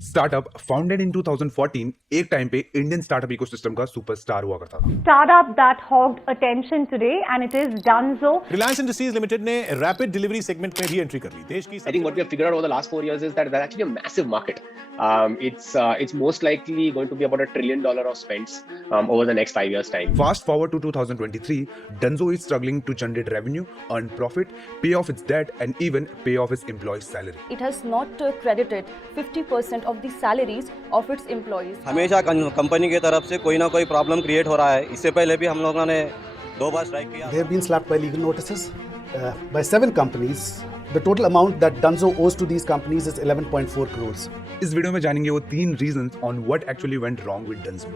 Startup founded in 2014 एक time पे Indian startup ecosystem का सुपरस्टार हुआ करता था। Startup that hogged attention today, and it is Dunzo. Reliance Industries Limited ने रैपिड डिलीवरी सेगमेंट में भी एंट्री कर ली। देश की I think what we have figured out over the last 4 years is that there's actually a massive market. It's most likely going to be about $1 trillion of spends over the next 5 years' time. Fast forward to 2023, Dunzo is struggling to generate revenue, earn profit, pay off its debt, and even pay off its employees' salary. It has not credited 50% of the salaries of its employees. हमेशा company की तरफ से कोई ना कोई problem create हो रहा है। इससे पहले भी हम लोगों ने 2 बार स्ट्राइक किया। They have been slapped by legal notices by 7 companies. The total amount that Dunzo owes to these companies is 11.4 crores. इस वीडियो में जानेंगे वो 3 reasons on what actually went wrong with Dunzo.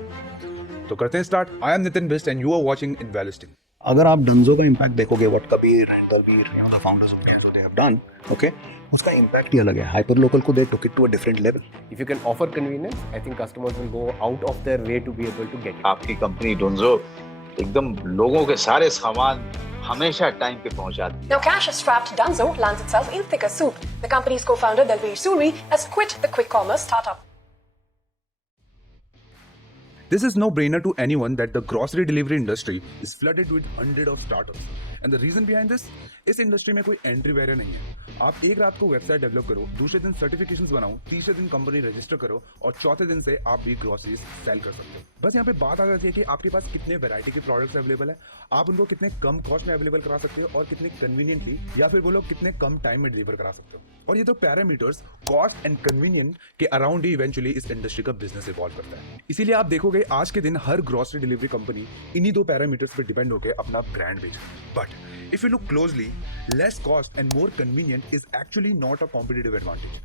तो करते हैं start. I am Nitin Bist and you are watching Investing. अगर आप डंजो का इम्पैक्ट देखोगे व्हाट कबीर रैंडलबीर the founders of Dunzo they have done, okay, उसका इम्पैक्ट ही अलग है। हाइपर लोकल को they took it to a different level. If you can offer convenience, I think customers will go out of their way to be able to get it. आपकी company डोंजो एकदम लोगों के सारे सामान हमेशा टाइम पे पहुंचाती है। Now cash-strapped Dunzo lands itself in thicker soup. The company's co-founder Dalveer Suri has quit the quick commerce startup. This is no brainer to anyone that the grocery delivery industry is flooded with hundreds of startups. And the reason behind this, इस industry में कोई entry barrier नहीं है। आप एक रात को website develop करो, दूसरे दिन सर्टिफिकेशंस बनाओ, तीसरे दिन कंपनी रजिस्टर करो और चौथे दिन से आप भी ग्रोसरीज सेल कर सकते हो। बस यहाँ पे बात आ जाती है कि आपके पास कितने वैरायटी के प्रोडक्ट्स अवेलेबल है, आप उनको कितने कम कॉस्ट में अवेलेबल करा सकते हो और कितने कन्वीनियंटली या फिर बोलो कितने कम टाइम में डिलीवर करा सकते हो। और ये तो पैरामीटर्स कॉस्ट एंड कन्वीनियंट के अराउंड ही इवेंचुअली इस इंडस्ट्री का बिजनेस इवॉल्व करता है। इसीलिए आप देखोगे आज के दिन हर ग्रोसरी डिलीवरी कंपनी इन्हीं 2 पैरामीटर्स पे डिपेंड होकर अपना ब्रांड बेच रही है। But if you look closely, less cost and more convenient is actually not a competitive advantage.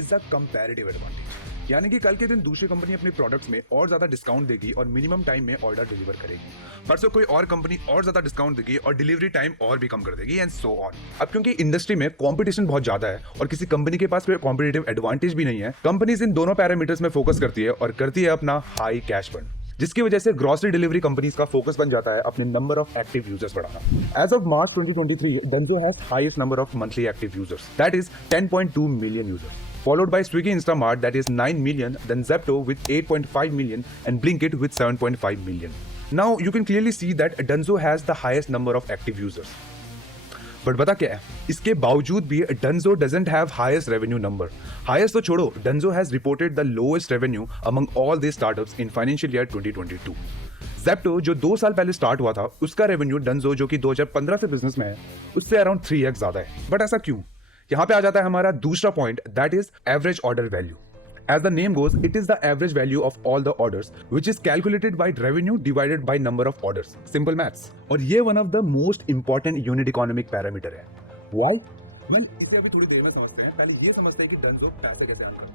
It's a comparative advantage. यानी कि कल के दिन दूसरी कंपनी अपने प्रोडक्ट्स में और ज्यादा डिस्काउंट देगी और मिनिमम टाइम में ऑर्डर डिलीवर करेगी। परसों कोई और कंपनी और ज्यादा डिस्काउंट देगी और डिलीवरी टाइम और भी कम कर देगी एंड सो ऑन। अब क्योंकि इंडस्ट्री में कंपटीशन बहुत ज्यादा है और किसी कंपनी के पास कोई कॉम्पिटिटिव एडवांटेज भी नहीं है, कंपनीज इन दोनों पैरामीटर्स में फोकस करती है और करती है अपना हाई कैश बर्न, जिसकी वजह से ग्रोसरी डिलीवरी कंपनीज का फोकस बन जाता है अपने नंबर ऑफ एक्टिव यूजर्स बढ़ाना। As of March 2023, Dunzo has highest number of monthly active users, that is 10.2 million users, followed by Swiggy Instamart that is 9 million, then Zepto with 8.5 million and Blinkit with 7.5 million. Now you can clearly see that Dunzo has the highest number of active users. But पता क्या है, इसके बावजूद भी Dunzo doesn't have highest revenue number. Highest तो छोड़ो, Dunzo has reported the lowest revenue among all these startups in financial year 2022. Zepto जो 2 साल पहले स्टार्ट हुआ था, उसका रेवेन्यू Dunzo जो कि 2015 से बिजनेस में है, उससे अराउंड 3x ज्यादा है। बट ऐसा क्यों? यहाँ पे आ जाता है हमारा दूसरा point, that is average order value. As the name goes, it is the average value of all the orders, which is calculated by revenue divided by number of orders. Simple maths. और ये one of the most important unit economic parameter है। Why? Well, इसे अभी थोड़ी देर में समझते हैं। पहले ये समझते हैं कि Dunzo कैसे कैसे आता है।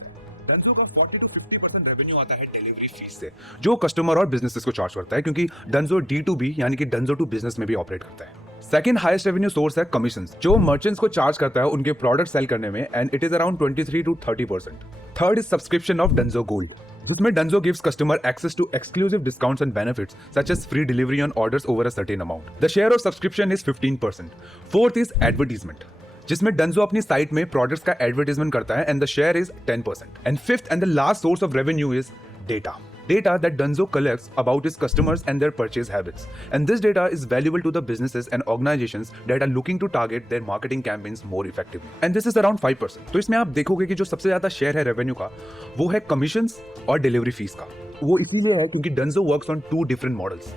Dunzo का 40 to 50% रेवेन्यू आता है डिलीवरी फीस से, जो कस्टमर और बिजनेसेस को चार्ज करता है, क्योंकि Dunzo D2B यानी कि Dunzo to बिजनेस में भी ऑपरेट करता है। सेकंड हाईएस्ट रेवेन्यू सोर्स है कमीशंस, जो मर्चेंट्स को चार्ज करता है उनके प्रोडक्ट सेल करने में, and it is around 23 to 30%। Third is subscription of Dunzo Gold, जिसमें Dunzo gives customer access to exclusive discounts and benefits such as free delivery on orders over a certain amount. The share of subscription is 15%. Fourth is advertisement, जिसमें Dunzo अपनी site में products का advertisement करता है, and the share is 10%. And fifth and the last source of revenue is data that Dunzo collects about its customers and their purchase habits, and this data is valuable to the businesses and organizations that are looking to target their marketing campaigns more effectively, and this is around 5%. तो इसमें आप देखोगे कि जो सबसे ज्यादा share है revenue का, वो है कमीशंस और डिलीवरी फीस का। वो इसीलिए है क्योंकि Dunzo works on 2 different models.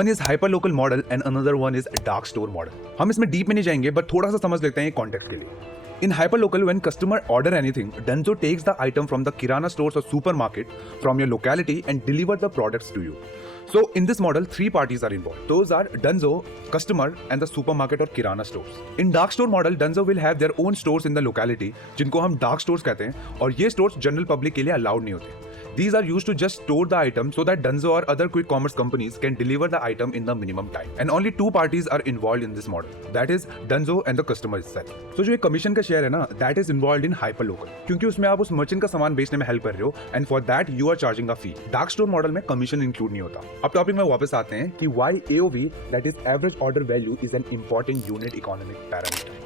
One is hyperlocal model and another one is dark store model. हम इसमें डीप में नहीं जाएंगे, बट थोड़ा सा समझ लेते हैं कॉन्टेक्स्ट के लिए। In hyperlocal, when customer order anything, Dunzo takes the item from the kirana stores or supermarket from your locality and deliver the products to you. So in this model, 3 parties are involved. Those are Dunzo, customer, and the supermarket or kirana stores. In dark store model, Dunzo will have their own stores in the locality, जिनको हम dark stores कहते हैं, और ये stores general public के लिए allowed नहीं होते। These are used to just store the item so that Dunzo or other quick commerce companies can deliver the item in the minimum time. And only 2 parties are involved in this model. That is Dunzo and the customer itself. So जो ये commission का share है ना, that is involved in hyperlocal, क्योंकि उसमें आप उस merchant का सामान बेचने में हेल्प कर रहे हो, and for that you are charging a fee. Dark store model में कमीशन इंक्लूड नहीं होता। अब टॉपिक में वापस आते हैं कि why AOV, that is average order value, is an important unit economic parameter.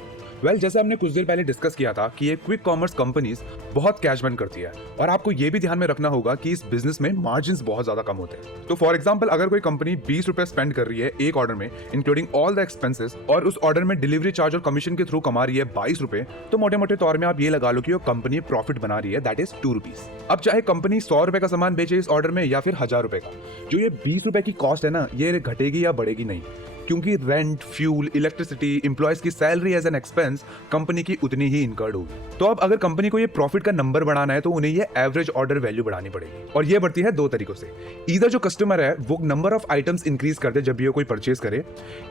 Well जैसे हमने कुछ देर पहले डिस्कस किया था कि ये क्विक कॉमर्स कंपनीज बहुत कैश बर्न करती है और आपको ये भी ध्यान में रखना होगा कि इस बिजनेस में मार्जिन्स बहुत ज्यादा कम होते हैं। तो फॉर एग्जांपल अगर कोई कंपनी 20 रुपए स्पेंड कर रही है एक ऑर्डर में इंक्लूडिंग ऑल द एक्सपेंसेस और उस ऑर्डर में डिलीवरी चार्ज और कमीशन के थ्रू कमा रही है 22 रुपए, तो मोटे मोटे तौर में आप ये लगा लो कि वो कंपनी प्रॉफिट बना रही है, दैट इज 2 रुपीज। अब चाहे कंपनी 100 रुपए का सामान बेचे इस ऑर्डर में या फिर 1000 रुपए का, जो ये 20 रुपए की कॉस्ट है ना, ये घटेगी या बढ़ेगी नहीं, क्योंकि रेंट, फ्यूल, इलेक्ट्रिसिटी, एम्प्लॉयज की salary as an expense company की उतनी ही इनकर्ड होगी। तो अब अगर कंपनी को ये प्रॉफिट का नंबर बढ़ाना है तो उन्हें ये एवरेज ऑर्डर वैल्यू बढ़ानी पड़ेगी, और ये बढ़ती है 2 तरीकों से। ईदर जो कस्टमर है वो नंबर ऑफ आइटम्स इंक्रीज कर दे जब भी वो कोई परचेज करे,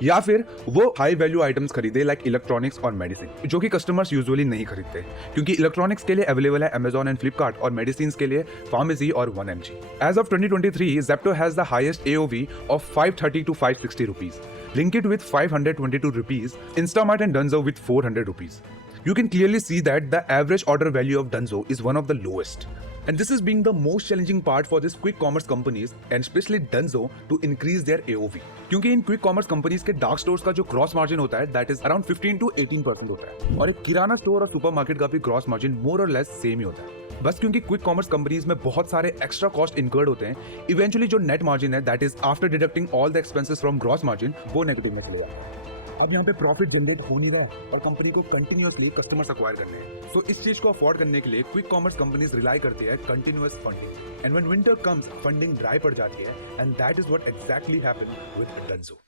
या फिर वो हाई वैल्यू आइटम्स खरीदे लाइक इलेक्ट्रॉनिक्स और मेडिसिन, जो कि कस्टमर्स यूजुअली नहीं खरीदते, क्योंकि इलेक्ट्रॉनिक्स के लिए अवेलेबल है Amazon एंड फ्लिपकार्ट और मेडिसिन के लिए फार्मेसी और 1mg। As of 2023 Zepto has the highest AOV of 530 to 560 rupees, Blinkit with 522 rupees, Instamart and Dunzo with 400 rupees. You can clearly see that the average order value of Dunzo is one of the lowest. And this is being the most challenging part for these quick commerce companies and especially Dunzo to increase their AOV. क्योंकि in quick commerce companies के dark stores का जो cross margin होता है that is around 15 to 18% होता है, और एक किराना स्टोर और सुपरमार्केट का भी क्रॉस मार्जिन मोर और लेस सेम ही होता है। बस क्योंकि क्विक कॉमर्स कंपनीज में बहुत सारे एक्स्ट्रा कॉस्ट इनकर्ड होते हैं, इवेंचुअली जो नेट मार्जिन है that is after deducting all the expenses from gross margin, वो नेगेटिव में चले जाता है। अब यहाँ पे प्रॉफिट जनरेट हो नहीं रहा और कंपनी को कंटिन्यूअसली कस्टमर्स एक्वायर करने हैं। सो इस चीज को अफोर्ड करने के लिए क्विक कॉमर्स कंपनीज रिलाई करती है continuous funding, and when winter comes funding dry पड़ जाती है, and that is what exactly happened with Dunzo.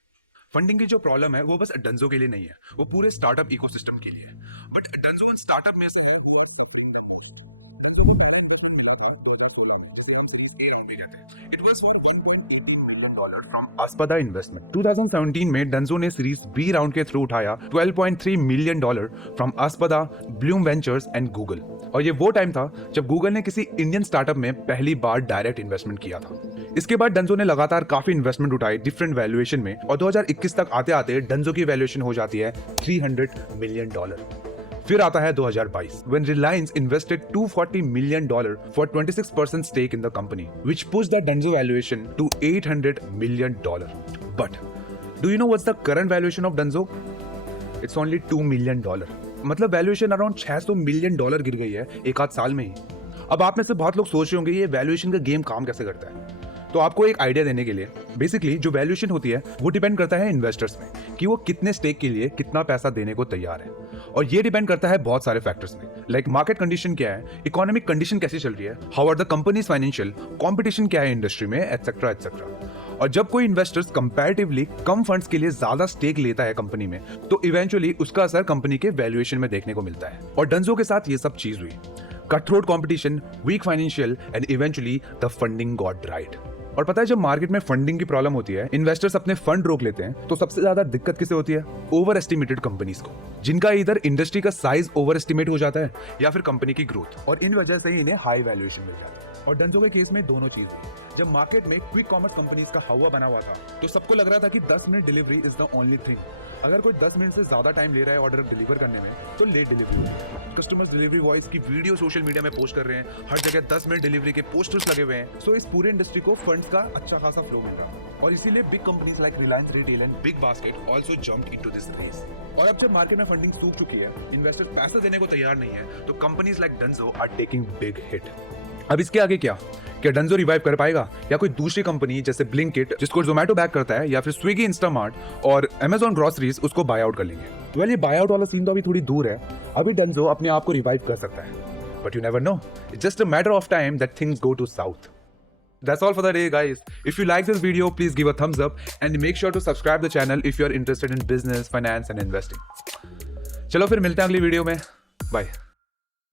Funding की जो प्रॉब्लम है वो बस डंजो के लिए नहीं है, वो पूरे स्टार्टअप इकोसिस्टम के लिए है। बट डंजो एंड स्टार्टअप में से है It was for $1.8 million from Aspada Investment. 2017 में डंजो ने सीरीज बी राउंड के थ्रू उठाया $12.3 million from Aspada, Bloom Ventures and Google. और ये वो टाइम था जब गूगल ने किसी इंडियन स्टार्टअप में पहली बार डायरेक्ट इन्वेस्टमेंट किया था। इसके बाद डंजो ने लगातार काफी इन्वेस्टमेंट उठाए डिफरेंट वैल्यूएशन में, और 2021 तक आते आते डंजो की वैल्यूएशन हो जाती है $300 million। फिर आता है 2022 when Reliance invested $240 million for 26% stake in the company, which pushed the Dunzo valuation to $800 million. But do you know what's the current valuation of Dunzo? It's only $2 million. मतलब valuation around $600 million गिर गई है एक आध साल में ही। अब आप में से बहुत लोग सोच रहे होंगे ये वैल्यूएशन का गेम काम कैसे करता है। तो आपको एक आइडिया देने के लिए, बेसिकली जो वैल्यूएशन होती है वो डिपेंड करता है इन्वेस्टर्स में कि वो कितने स्टेक के लिए कितना पैसा देने को तैयार है, और ये डिपेंड करता है बहुत सारे फैक्टर्स में, लाइक मार्केट कंडीशन क्या है, इकोनॉमिक कंडीशन कैसी चल रही है, how are the companies financial, competition क्या है इंडस्ट्री में, एटसेट्रा एटसेट्रा। और जब कोई इन्वेस्टर्स कंपैरेटिवली कम फंड्स के लिए ज्यादा स्टेक लेता है कंपनी में, तो इवेंचुअली उसका असर कंपनी के वैल्यूएशन में देखने को मिलता है। और डंजो के साथ ये सब चीज हुई, cutthroat competition, weak financial and eventually the funding got dried. और पता है जब मार्केट में फंडिंग की प्रॉब्लम होती है, इन्वेस्टर्स अपने फंड रोक लेते हैं, तो सबसे ज्यादा दिक्कत किसे होती है? ओवर एस्टिमेटेड कंपनीज को, जिनका इधर इंडस्ट्री का साइज ओवर एस्टिमेट हो जाता है या फिर कंपनी की ग्रोथ, और इन वजह से ही इन्हें हाई वैल्यूएशन मिल जाता है। और डंजो के केस में दोनों चीज हुई। जब मार्केट में क्विक कॉमर्स कंपनीज का हवा बना हुआ था तो सबको लग रहा था कि 10 minute delivery is the only thing. अगर कोई 10 मिनट से ज्यादा टाइम ले रहा है ऑर्डर डिलीवर करने में तो late delivery. Customers delivery boys की वीडियो सोशल मीडिया में पोस्ट कर रहे हैं, हर जगह 10 मिनट डिलीवरी के पोस्टर्स लगे हुए हैं। सो इस पूरे इंडस्ट्री को फंड्स का अच्छा खासा फ्लो मिल रहा है, और इसीलिए big companies like Reliance retail and BigBasket also jumped into this race. और अब जब मार्केट में फंडिंग सूख चुकी है, इन्वेस्टर्स पैसा देने को तैयार नहीं है, तो companies like Dunzo are taking big hit. अब इसके आगे क्या डंजो रिवाइव कर पाएगा, या कोई दूसरी कंपनी जैसे ब्लिंकिट जिसको जोमेटो बैक करता है, या फिर स्विगी, इंस्टामार्ट और अमेजॉन ग्रोसरीज उसको बाय आउट कर लेंगे? वेल ये बाय आउट वाला सीन तो अभी थोड़ी दूर है, अभी डंजो अपने आप को रिवाइव कर सकता है, but you never know, it's just a matter of time that things go to south. That's all for the day, guys. If you like this video, please give a thumbs up and make sure to subscribe the channel if you are interested in business, finance and investing. चलो फिर मिलते हैं अगली video में, bye.